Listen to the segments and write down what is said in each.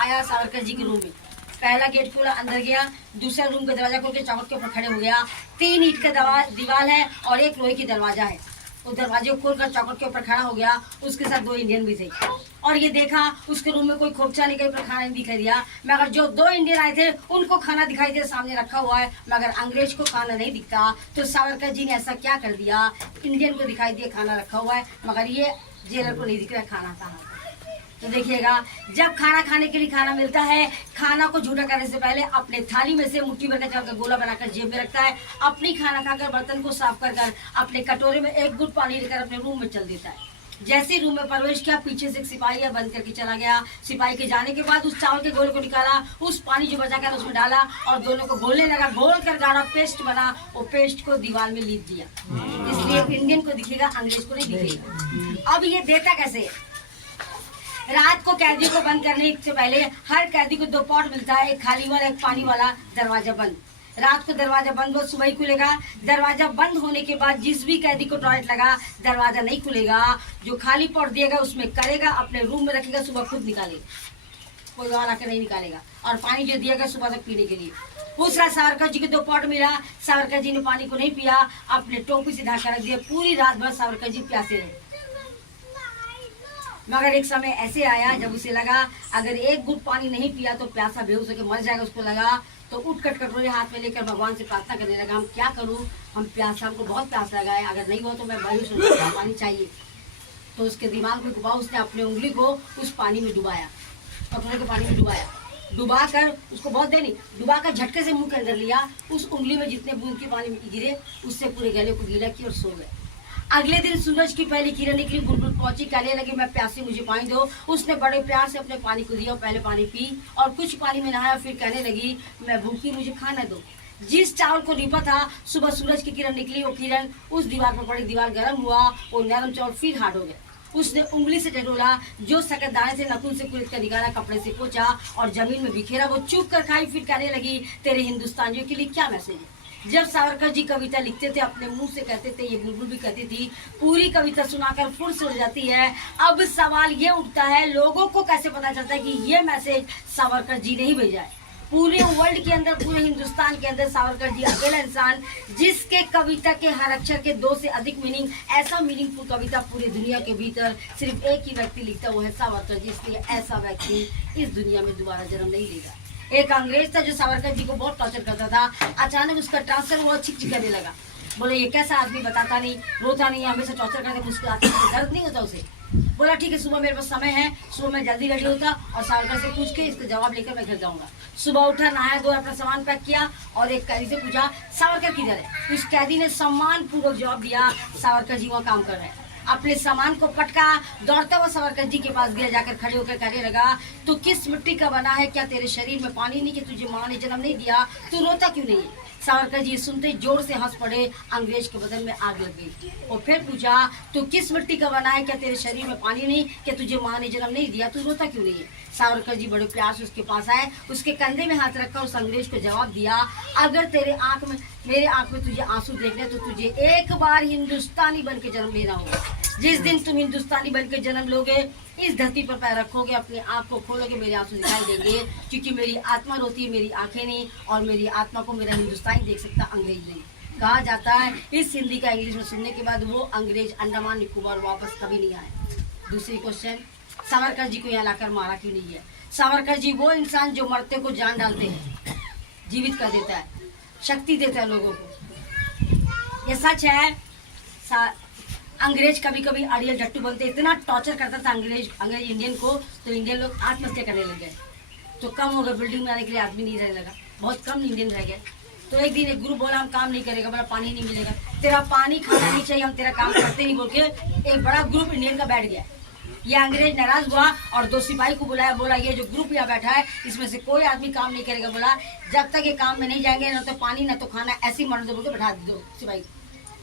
आया सावरकर जी के रूम में। पहला गेट खोला, अंदर गया, दूसरा रूम का दरवाजा खोल के चौखट के ऊपर खड़े हो गया। 3 ईंट का दीवार है और 1 लोहे की दरवाजा है। वो दरवाजे को खोलकर चौखट के ऊपर खड़ा हो गया। उसके साथ 2 इंडियन भी थे और ये देखा उसके रूम में कोई खोपचा नहीं, कहीं पर खाना नहीं दिखाई दिया, मगर जो 2 इंडियन आए थे उनको खाना दिखाई दिया, सामने रखा हुआ है, मगर अंग्रेज को खाना नहीं दिखता। तो सावरकर जी ने ऐसा क्या कर दिया, इंडियन को दिखाई दिया खाना रखा हुआ है, मगर ये जेलर को नहीं दिख रहा खाना कहाँ। तो देखिएगा, जब खाना खाने के लिए खाना मिलता है, खाना को झूठा करने से पहले अपने थाली में से मुट्ठी भर का गोला बनाकर जेब में रखता है, अपनी खाना खाकर बर्तन को साफ कर अपने कटोरे में 1 घुट पानी लेकर अपने रूम में चल देता है। जैसे रूम में प्रवेश किया, पीछे से एक सिपाही बंद करके चला गया। सिपाही के जाने के बाद उस चावल के गोले को निकाला, उस पानी जो बचा कर उसमें डाला और दोनों को घोलने लगा। घोल कर गाढ़ा पेस्ट बना, वो पेस्ट को दीवार में लीप दिया। इसलिए इंडियन को दिखेगा, अंग्रेज को नहीं दिखेगा। अब ये देता कैसे? रात को कैदी को बंद करने से पहले हर कैदी को 2 पॉट मिलता है, एक खाली वाला, एक पानी वाला। दरवाजा बंद, रात को दरवाजा बंद हो, सुबह ही खुलेगा। दरवाजा बंद होने के बाद जिस भी कैदी को टॉयलेट लगा, दरवाजा नहीं खुलेगा। जो खाली पॉट दिएगा उसमें करेगा, अपने रूम में रखेगा, सुबह खुद निकालेगा, कोई और आकर नहीं निकालेगा। और पानी जो दिएगा सुबह तक पीने के लिए। दूसरा, सावरकर जी के 2 पॉट मिला, सावरकर जी ने पानी को नहीं पिया, अपने टोपी से ढाकर रख दिया। पूरी रात भर सावरकर जी प्यासे रहे। मगर एक समय ऐसे आया जब उसे लगा अगर 1 घुट पानी नहीं पिया तो प्यासा बेहोश होकर मर जाएगा। उसको लगा तो उठ कटोरे हाथ में लेकर भगवान से प्रार्थना करने लगा, हम क्या करूं, हम प्यासा, हमको बहुत प्यास लगा है, अगर नहीं हो तो मैं बेहोश हो जाऊंगा, पानी चाहिए। तो उसके दिमाग में घुमा, उसने अपनी उंगली को उस पानी में डुबाया, कटोरे के पानी में डुबाया। डुबा कर उसको बहुत देर नहीं, डुबा कर झटके से मुंह के अंदर लिया। उस उंगली में जितने बूंद के पानी गिरे उससे पूरे गले को गीला किया और सो गए। अगले दिन सूरज की पहली किरण निकली, बुलबुल पहुंची, कहने लगी मैं प्यासी, मुझे पानी दो। उसने बड़े प्यार से अपने पानी को दिया, पहले पानी पी और कुछ पानी में नहाया, फिर कहने लगी मैं भूखी, मुझे खाना दो। जिस चावल को रीपा था, सुबह सूरज की किरण निकली, वो किरण उस दीवार पर पड़ी, दीवार गर्म हुआ, वो नरम चावल फिर हार्ड हो गया। उसने उंगली से टटोला, जो शक्कर दाने थे नखून से कुरेद कर निकाला, कपड़े से पोंछा और जमीन में बिखेरा। वो चुप कर खाई, फिर कहने लगी तेरे हिंदुस्तानियों के लिए क्या मैसेज है। जब सावरकर जी कविता लिखते थे अपने मुंह से कहते थे, ये बुलबुल भी कहती थी, पूरी कविता सुनाकर फुर से उड़ जाती है। अब सवाल ये उठता है, लोगों को कैसे पता चलता है कि ये मैसेज सावरकर जी ने ही भेजा है। पूरे वर्ल्ड के अंदर, पूरे हिंदुस्तान के अंदर सावरकर जी अकेला इंसान जिसके कविता के हर अक्षर के 2 से अधिक मीनिंग, ऐसा मीनिंगफुल कविता पूरी दुनिया के भीतर सिर्फ एक ही व्यक्ति लिखता, वो है सावरकर जी। इसलिए ऐसा व्यक्ति इस दुनिया में दोबारा जन्म नहीं लेगा। एक अंग्रेज था जो सावरकर जी को बहुत टॉर्चर करता था। अचानक उसका ट्रांसफर हुआ, चिक करने लगा। बोले ये कैसा आदमी, बताता नहीं, रोता नहीं, हमेशा टॉर्चर करके मुस्कुराता, दर्द नहीं होता उसे। बोला ठीक है, सुबह मेरे पास समय है, सुबह मैं जल्दी रेडी होता और सावरकर से पूछ के इसका जवाब लेकर मैं घर जाऊंगा। सुबह उठा, नहाया धोया, अपना सामान पैक किया और एक कैदी से पूछा सावरकर किधर है। उस कैदी ने सम्मान पूर्वक जवाब दिया, सावरकर जी वहाँ काम कर रहे हैं। अपने सामान को पटका, दौड़ता हुआ सावरकर जी के पास गया, जाकर खड़े होकर कहने लगा तू किस मिट्टी का बना है, क्या तेरे शरीर में पानी नहीं कि तुझे माँ ने जन्म नहीं दिया, तू रोता क्यों नहीं है। सावरकर जी सुनते जोर से हंस पड़े, अंग्रेज के बदन में आग लग गई। और फिर पूछा तू किस मिट्टी का बना है, क्या तेरे शरीर में पानी नहीं कि तुझे माँ ने जन्म नहीं दिया, तू रोता क्यों नहीं है। सावरकर जी बड़े प्यार से उसके पास आए, उसके कंधे में हाथ रखकर उस अंग्रेज को जवाब दिया, अगर तेरे आंख में, मेरे आंख में तुझे आंसू देखने तो तुझे एक बार हिंदुस्तानी बन के जन्म लेना होगा। जिस दिन तुम हिंदुस्तानी बन के जन्म लोगे, इस धरती पर पैर रखोगे, अपनी आंख को खोलोगे, मेरे आंसू दिखाई देंगे, क्योंकि मेरी आत्मा रोती है, मेरी आंखें नहीं, और मेरी आत्मा को मेरा हिंदुस्तानी देख सकता, अंग्रेज नहीं। कहा जाता है इस हिंदी का इंग्लिश में सुनने के बाद वो अंग्रेज अंडमान निकोबार वापस कभी नहीं आए। दूसरी क्वेश्चन, सावरकर जी को यहाँ लाकर मारा क्यों नहीं है। सावरकर जी वो इंसान जो मरते को जान डालते हैं, जीवित कर देता है, शक्ति देता है लोगों को। ये सच है। अंग्रेज कभी कभी अड़ियल डट्टू बनते, इतना टॉर्चर करता था अंग्रेज इंडियन को, तो इंडियन लोग आत्महत्या करने लग गए। तो कम हो गए, बिल्डिंग में आने के लिए आदमी नहीं रहने लगा, बहुत कम इंडियन रह गए। तो एक दिन एक ग्रुप बोला हम काम नहीं करेगा, बोला पानी नहीं मिलेगा, तेरा पानी खाना नहीं चाहिए, हम तेरा काम करते नहीं, बोल के एक बड़ा ग्रुप इंडियन का बैठ गया। ये अंग्रेज नाराज हुआ और 2 सिपाही को बुलाया, बोला ये जो ग्रुप यहाँ बैठा है इसमें से कोई आदमी काम नहीं करेगा, बोला जब तक ये काम में नहीं जाएंगे ना तो पानी ना तो खाना, ऐसी मर्द बोल के बैठा दो सिपाही।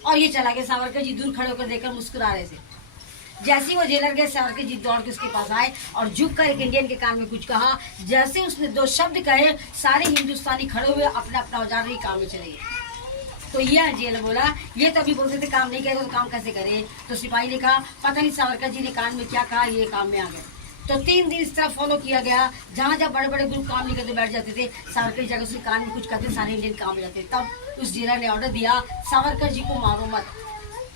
और ये चला गया। सावरकर जी दूर खड़े होकर देखकर मुस्कुरा रहे थे। जैसे वो जेलर गए, सावरकर जी दौड़ के उसके पास आए और झुक कर एक इंडियन के कान में कुछ कहा। जैसे उसने 2 शब्द कहे, सारे हिंदुस्तानी खड़े हुए अपना अपना औजार रही काम में चले गए। तो यह जेलर बोला ये तो अभी बोलते थे काम नहीं करेगा तो काम कैसे करे। तो सिपाही ने कहा पता नहीं सावरकर जी ने कान में क्या कहा, ये काम में आ गए। तो 3 दिन इस तरह फॉलो किया गया, जहाँ जब बड़े बड़े ग्रुप काम नहीं करते बैठ जाते थे, सावरकर की जगह उसके कान में कुछ करते, सारे इंडियन काम हो जाते। तब उस जिला ने ऑर्डर दिया, सावरकर जी को मारो मत,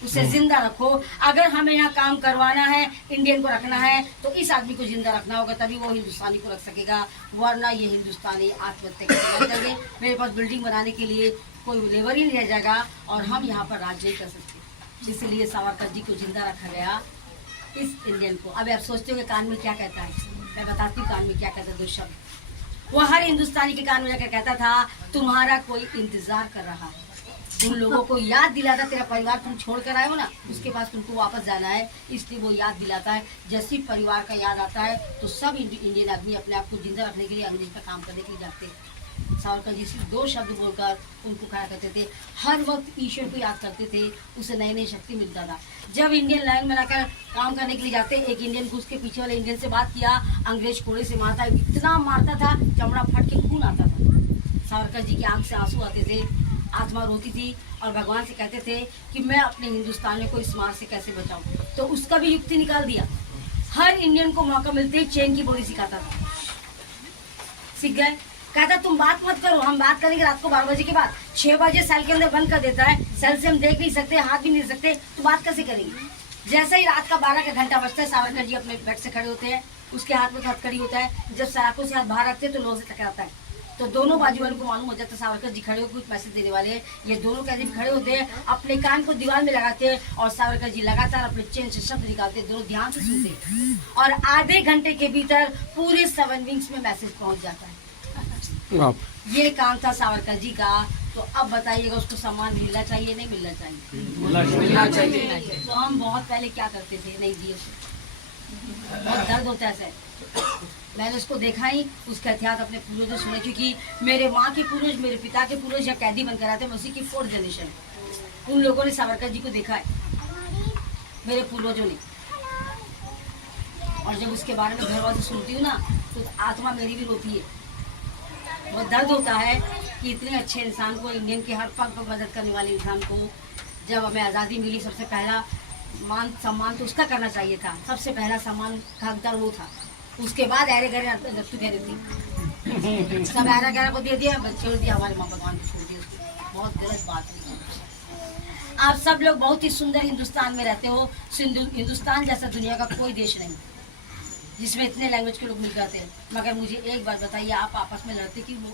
उसे जिंदा रखो। अगर हमें यहाँ काम करवाना है, इंडियन को रखना है, तो इस आदमी को जिंदा रखना होगा, तभी वो हिंदुस्तानी को रख सकेगा, वरना ये हिंदुस्तानी आत्महत्या करने लगेंगे। मेरे पास बिल्डिंग बनाने के लिए कोई लेबर ही नहीं रह जाएगा और हम यहाँ पर राज नहीं कर सकते। इसलिए सावरकर जी को जिंदा रखा गया, इस इंडियन को। अब आप सोचते हो कि कान में क्या कहता है, मैं बताती हूँ कान में क्या कहता है। 2 शब्द वो हर हिंदुस्तानी के कान में जाकर कहता था, तुम्हारा कोई इंतजार कर रहा है। उन लोगों को याद दिलाता, तेरा परिवार तुम छोड़ कर आए हो ना, उसके पास तुमको वापस जाना है, इसलिए वो याद दिलाता है। जैसे ही परिवार का याद आता है तो सब इंडियन आदमी अपने आप को जिंदा रखने के लिए अंग्रेज का काम करने के लिए जाते हैं। सावरकर जी सिर्फ 2 शब्द बोलकर उनको खड़ा करते थे, हर वक्त ईश्वर को याद करते थे, उसे नई नई शक्ति मिलता था। जब इंडियन लाइन बनाकर काम करने के लिए जाते, एक इंडियन को उसके पीछे वाले इंडियन से बात किया, अंग्रेज कोड़े से मारता, इतना मारता था चमड़ा फट के खून आता था। सावरकर जी की आंख से आंसू आते थे, आत्मा रोती थी और भगवान से कहते थे कि मैं अपने हिंदुस्तानियों को इस मार से कैसे बचाऊं। तो उसका भी युक्ति निकाल दिया। हर इंडियन को मौका मिलते ही चैन की बोली सिखाता था, सीख गए। कहता तुम बात मत करो, हम बात करेंगे रात को 12 बजे के बाद। 6 बजे सेल के अंदर बंद कर देता है, सेल से हम देख नहीं सकते, हाथ भी नहीं सकते, तो बात कैसे करेंगे। जैसे ही रात का 12 का घंटा बजता है, सावरकर जी अपने बेड से खड़े होते हैं, उसके हाथ में हथकड़ी होता है, जब सलाखों से हाथ बाहर रखते हैं तो लोहे से टकराता है, तो दोनों बाजू वालों को मालूम हो जाता है सावरकर जी खड़े हो, कुछ मैसेज देने वाले हैं। ये दोनों कैसे भी खड़े होते हैं, अपने कान को दीवार में लगाते हैं और सावरकर जी लगातार अपने चेन से शब्द निकालते हैं, दोनों ध्यान से सुनते हैं और आधे घंटे के भीतर पूरे 7 विंग्स में मैसेज पहुंच जाता है। ये काम था सावरकर जी का। तो अब बताइएगा उसको सम्मान मिलना चाहिए नहीं मिलना चाहिए? मिलना चाहिए। तो हम बहुत पहले क्या करते थे, नहीं दिए, बहुत दर्द होता है सर। मैंने उसको देखा ही, उसका इतिहास अपने पूर्वजों सुना, क्योंकि मेरे माँ के पूर्वज, मेरे पिता के पूर्वज या कैदी बनकर आते, मैं उसी की 4th जनरेशन। उन लोगों ने सावरकर जी को देखा है, मेरे पूर्वजों ने। और जब उसके बारे में घर वालों से सुनती हूँ ना, तो आत्मा मेरी भी रोती है। बहुत दर्द होता है कि इतने अच्छे इंसान को, इंडियन के हर पग पर मदद करने वाले इंसान को, जब हमें आज़ादी मिली, सबसे पहला मान सम्मान तो उसका करना चाहिए था। सबसे पहला सम्मान का हकदार वो था। उसके बाद ऐरे गहरे दफ्तू कह देती सब ऐरा गहरा को दे दिया, छोड़ दिया, हमारे माँ भगवान को छोड़ दिया। बहुत गलत बात है। आप सब लोग बहुत ही सुंदर हिंदुस्तान में रहते हो। हिंदुस्तान जैसा दुनिया का कोई देश नहीं जिसमें इतने लैंग्वेज के लोग मिल जाते हैं। मगर मुझे एक बात बताइए, आप आपस में लड़ते क्यों हो?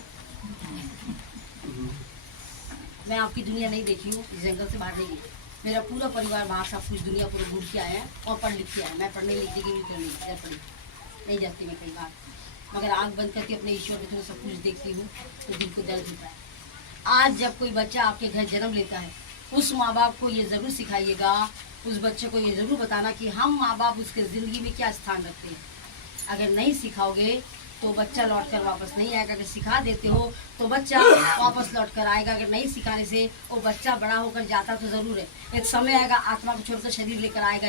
मैं आपकी दुनिया नहीं देखी हूँ, इस जंगल से बाहर नहीं गई। मेरा पूरा परिवार वहाँ सब कुछ दुनिया पूरा घूम के आया है और पढ़ लिख के आया। मैं पढ़ने लिखने की भी पढ़ी नहीं जाती मैं कई बार, मगर आँख बंद करके अपने ईश्वर में सब कुछ देखती हूँ तो दिल को दर्द होता है। आज जब कोई बच्चा आपके घर जन्म लेता है, उस माँ बाप को ये ज़रूर सिखाइएगा, उस बच्चे को ये ज़रूर बताना कि हम माँ बाप उसके ज़िंदगी में क्या स्थान रखते हैं। अगर नहीं सिखाओगे तो बच्चा लौट कर वापस नहीं आएगा। अगर सिखा देते हो तो बच्चा वापस लौट कर आएगा। अगर नहीं सिखाने से वो बच्चा बड़ा होकर जाता तो ज़रूर है, एक समय आएगा आत्मा को छोड़कर शरीर लेकर आएगा।